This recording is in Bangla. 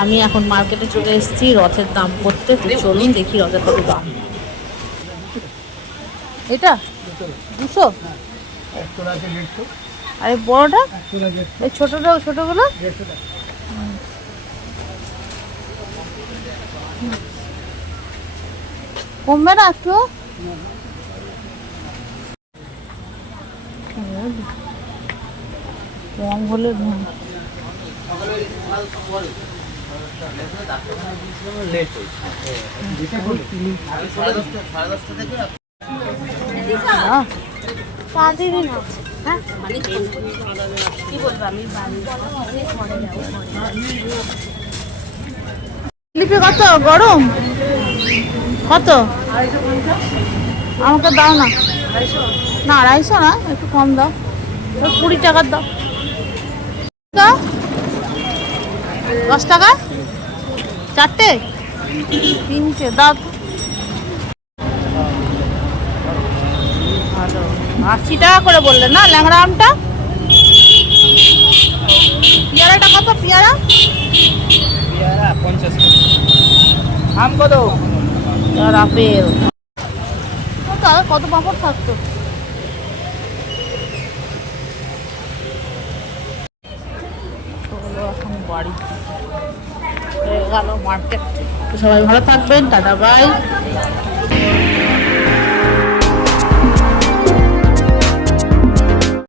আমি এখন মার্কেটে চলে এসেছি। রথের দাম করতে চলুন দেখি রথের কত দাম। এটা? দুশো? আর, বড়টা? এই ছোটটা ছোটগুলো? কমবে না একটু? কম হলে কত? গরম? কত? আমাকে দাও না। না, আড়াইশো না, একটু কম দাও। কুড়ি টাকার দাও। দাও। দশ টাকা? চারটে? তিনটে দাও। আশি টাকা করে বললে না ল্যাংড়া আমটা? পেয়ারাটা কত পেয়ারা? পেয়ারা পঞ্চাশ আম কত? আর আপেল। কত পাঁপড় থাকতো হলো এখন বাড়ি। গেল মার্কেট সবাই ভালো থাকবেন টাটা বাই